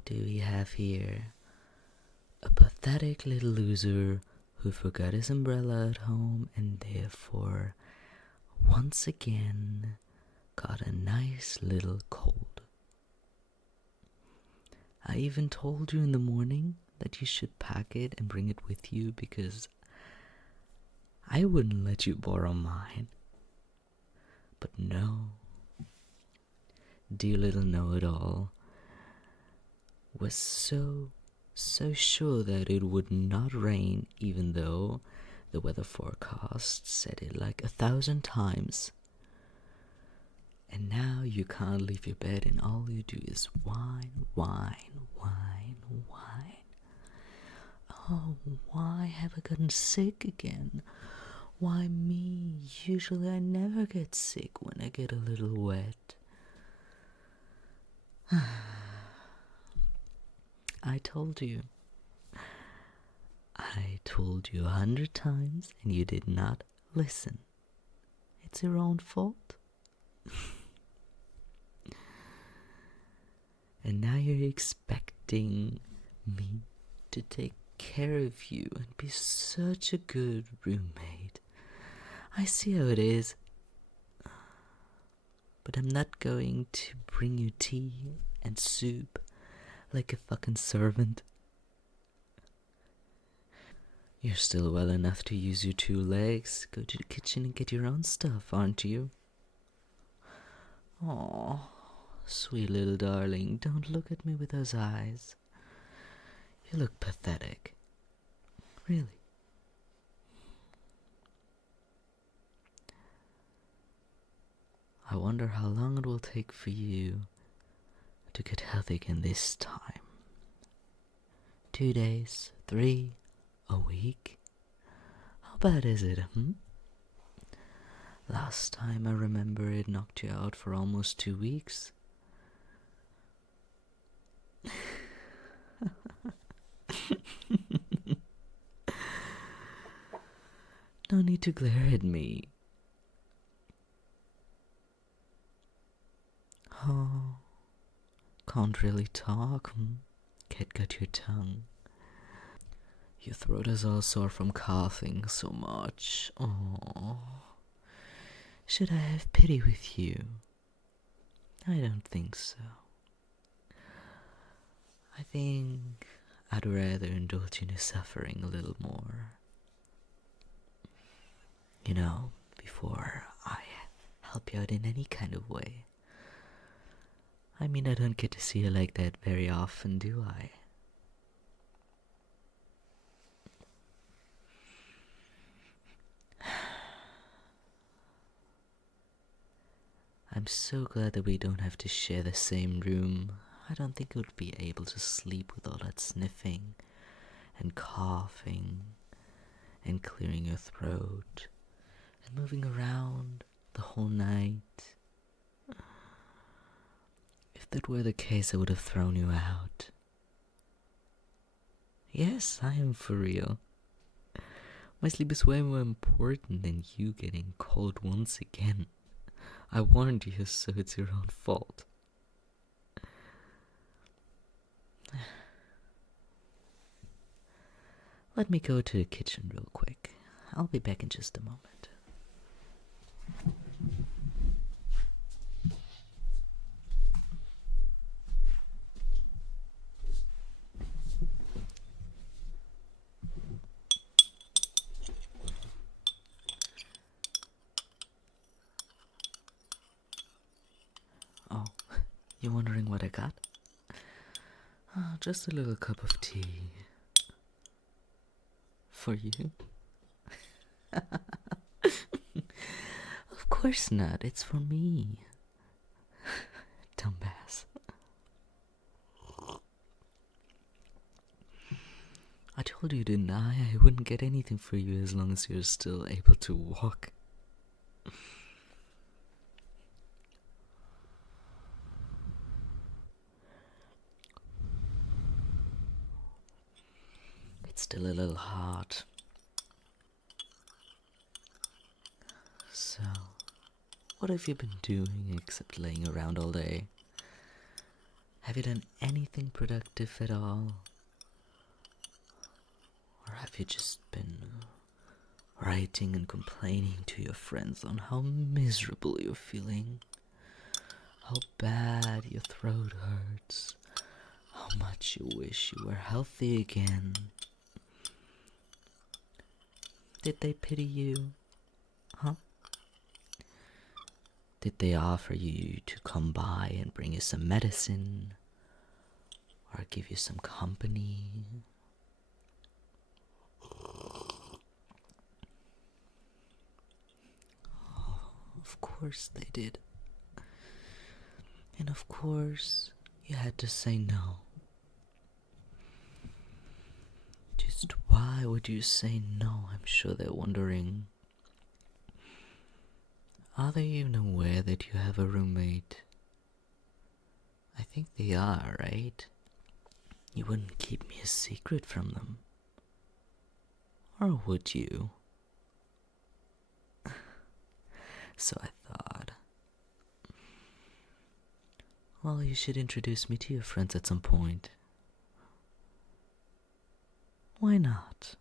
what do we have here? A pathetic little loser who forgot his umbrella at home and therefore, once again, got a nice little cold. I even told you in the morning that you should pack it and bring it with you because I wouldn't let you borrow mine. But no, dear little know-it-all was so sure that it would not rain, even though the weather forecast said it like 1,000 times. And now you can't leave your bed and all you do is whine, whine, whine, whine. Oh, why have I gotten sick again? Why me? Usually I never get sick when I get a little wet. I told you 100 times and you did not listen. It's your own fault. And now you're expecting me to take care of you and be such a good roommate. I see how it is. But I'm not going to bring you tea and soup like a fucking servant. You're still well enough to use your 2 legs, go to the kitchen and get your own stuff, aren't you? Aw, sweet little darling, don't look at me with those eyes. You look pathetic. Really. I wonder how long it will take for you to get healthy again this time. 2 days, 3, a week? How bad is it, Last time I remember it knocked you out for almost 2 weeks. No need to glare at me. Oh, can't really talk, Can't got your tongue. Your throat is all sore from coughing so much. Oh, should I have pity with you? I don't think so. I think I'd rather indulge in your suffering a little more. You know, before I help you out in any kind of way. I mean, I don't get to see you like that very often, do I? I'm so glad that we don't have to share the same room. I don't think I would be able to sleep with all that sniffing and coughing and clearing your throat and moving around the whole night. If that were the case, I would have thrown you out. Yes, I am for real. My sleep is way more important than you getting cold once again. I warned you, so it's your own fault. Let me go to the kitchen real quick. I'll be back in just a moment. Oh, you're wondering what I got? Oh, just a little cup of tea. For you? Of course not, it's for me. Dumbass. I told you, didn't I wouldn't get anything for you as long as you're still able to walk. It's still a little hot. So, what have you been doing except laying around all day? Have you done anything productive at all? Or have you just been writing and complaining to your friends on how miserable you're feeling? How bad your throat hurts? How much you wish you were healthy again? Did they pity you? Huh? Did they offer you to come by and bring you some medicine? Or give you some company? Of course they did. And of course you had to say no. Just why would you say no? I'm sure they're wondering. Are they even aware that you have a roommate? I think they are, right? You wouldn't keep me a secret from them. Or would you? So I thought. Well, you should introduce me to your friends at some point. Why not?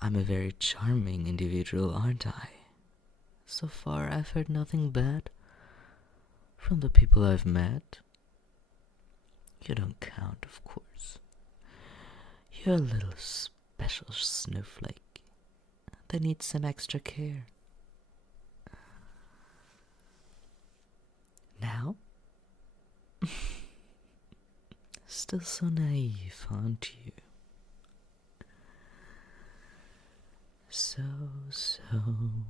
I'm a very charming individual, aren't I? So far, I've heard nothing bad from the people I've met. You don't count, of course. You're a little special snowflake that needs some extra care. Now? Still so naive, aren't you? So naive.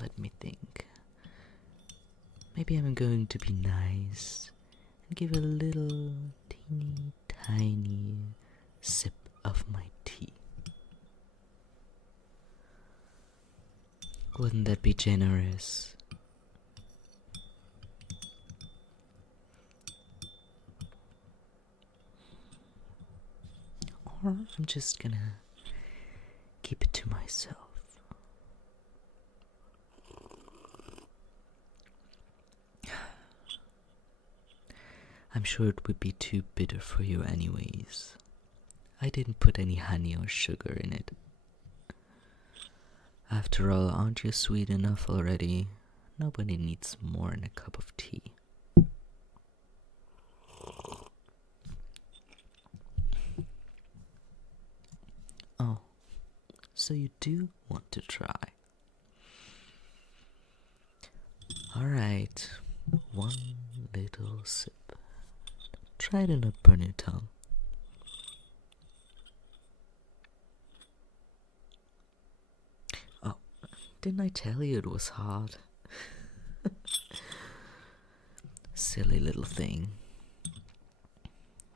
Let me think. Maybe I'm going to be nice and give a little teeny tiny sip of my tea. Wouldn't that be generous? Or I'm just gonna keep it to myself. I'm sure it would be too bitter for you anyways. I didn't put any honey or sugar in it. After all, aren't you sweet enough already? Nobody needs more in a cup of tea. Oh, so you do want to try? Alright, one little sip. Try to not burn your tongue. Oh, didn't I tell you it was hot? Silly little thing.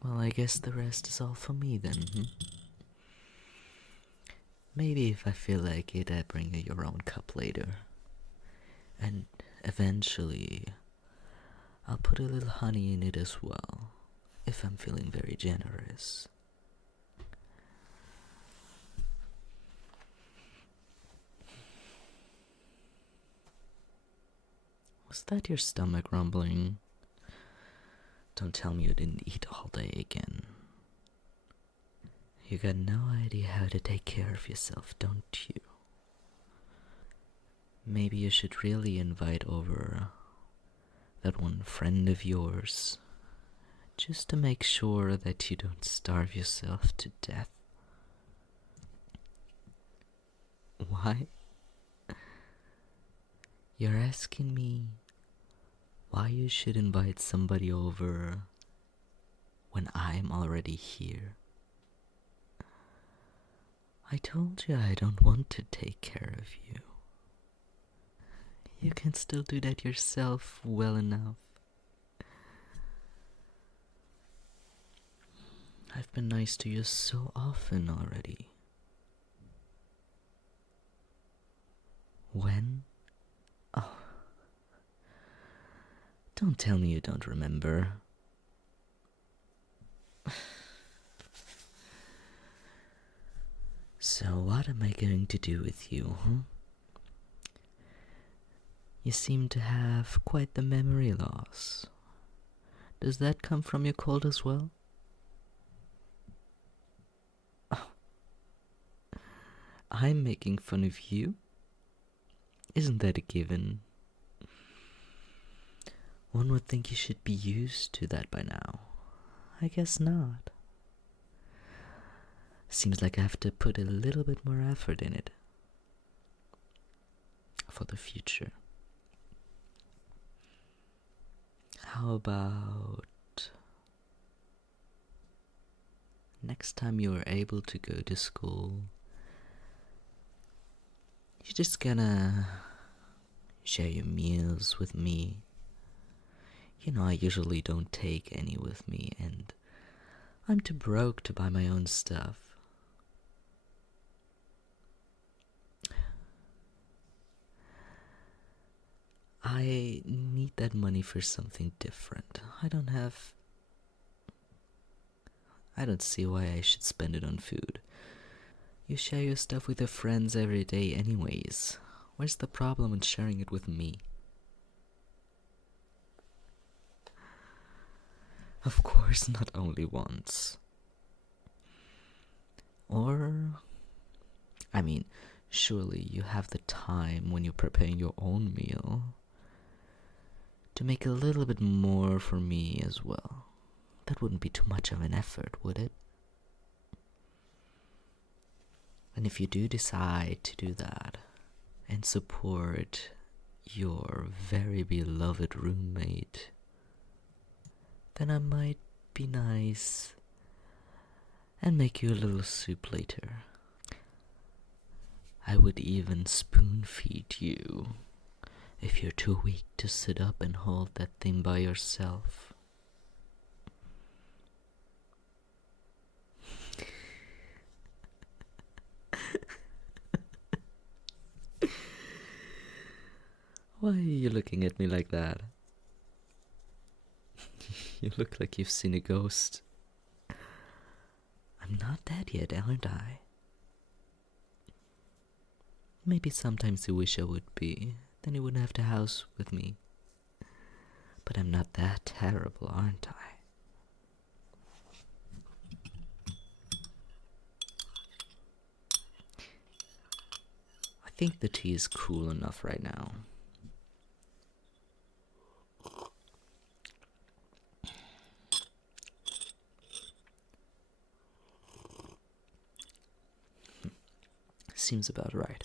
Well, I guess the rest is all for me then, Maybe if I feel like it, I bring you your own cup later. And eventually, I'll put a little honey in it as well, if I'm feeling very generous. Was that your stomach rumbling? Don't tell me you didn't eat all day again. You got no idea how to take care of yourself, don't you? Maybe you should really invite over that one friend of yours, just to make sure that you don't starve yourself to death. Why? You're asking me why you should invite somebody over when I'm already here? I told you I don't want to take care of you. You can still do that yourself well enough. I've been nice to you so often already. When? Oh. Don't tell me you don't remember. So, what am I going to do with you, huh? You seem to have quite the memory loss. Does that come from your cold as well? Oh, I'm making fun of you? Isn't that a given? One would think you should be used to that by now. I guess not. Seems like I have to put a little bit more effort in it. For the future. How about next time you are able to go to school, you're just gonna share your meals with me. You know, I usually don't take any with me, and I'm too broke to buy my own stuff. I need that money for something different. I don't see why I should spend it on food. You share your stuff with your friends every day anyways. Where's the problem in sharing it with me? Of course, not only once. Surely you have the time when you're preparing your own meal to make a little bit more for me as well. That wouldn't be too much of an effort, would it? And if you do decide to do that and support your very beloved roommate, then I might be nice and make you a little soup later. I would even spoon feed you if you're too weak to sit up and hold that thing by yourself. Why are you looking at me like that? You look like you've seen a ghost. I'm not dead yet, aren't I? Maybe sometimes you wish I would be. Then you wouldn't have to house with me. But I'm not that terrible, aren't I? I think the tea is cool enough right now. Seems about right.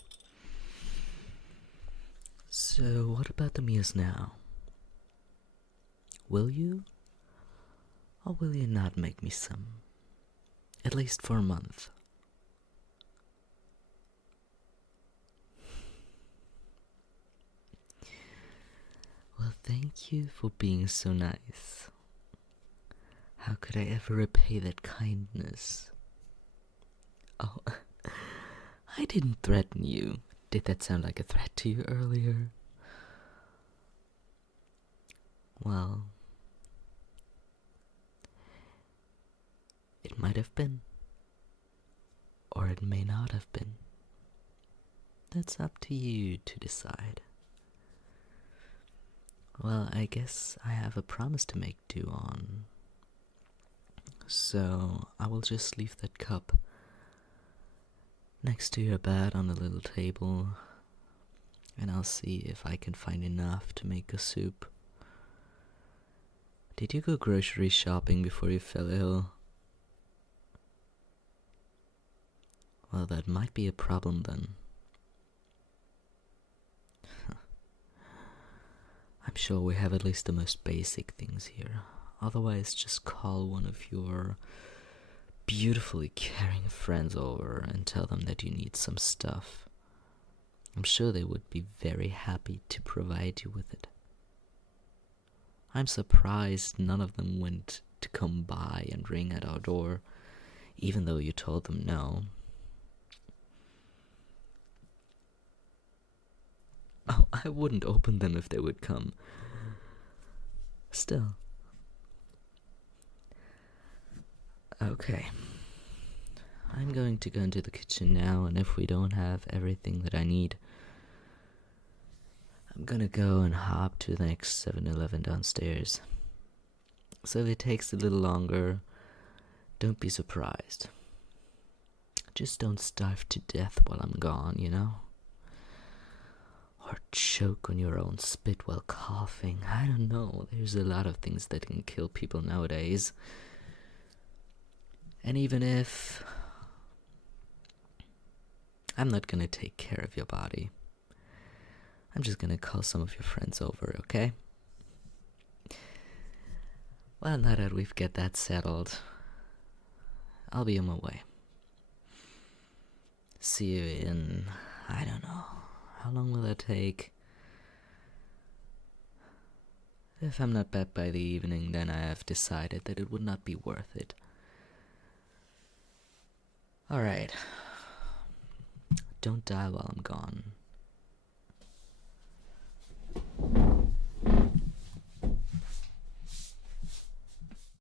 So, what about the meals now? Will you? Or will you not make me some? At least for a month. Well, thank you for being so nice. How could I ever repay that kindness? Oh, I didn't threaten you. Did that sound like a threat to you earlier? Well, it might have been. Or it may not have been. That's up to you to decide. Well, I guess I have a promise to make due on. So, I will just leave that cup next to your bed on the little table, and I'll see if I can find enough to make a soup. Did you go grocery shopping before you fell ill? Well, that might be a problem then. I'm sure we have at least the most basic things here. Otherwise, just call one of your beautifully caring friends over and tell them that you need some stuff. I'm sure they would be very happy to provide you with it. I'm surprised none of them went to come by and ring at our door, even though you told them no. Oh, I wouldn't open them if they would come. Still. Okay. I'm going to go into the kitchen now, and if we don't have everything that I need, I'm gonna go and hop to the next 7-Eleven downstairs. So if it takes a little longer, don't be surprised. Just don't starve to death while I'm gone, you know? Or choke on your own spit while coughing. I don't know. There's a lot of things that can kill people nowadays. And even if I'm not gonna take care of your body, I'm just gonna call some of your friends over, okay? Well, now that we've got that settled, I'll be on my way. See you in, I don't know, how long will that take? If I'm not back by the evening, then I have decided that it would not be worth it. Alright. Don't die while I'm gone.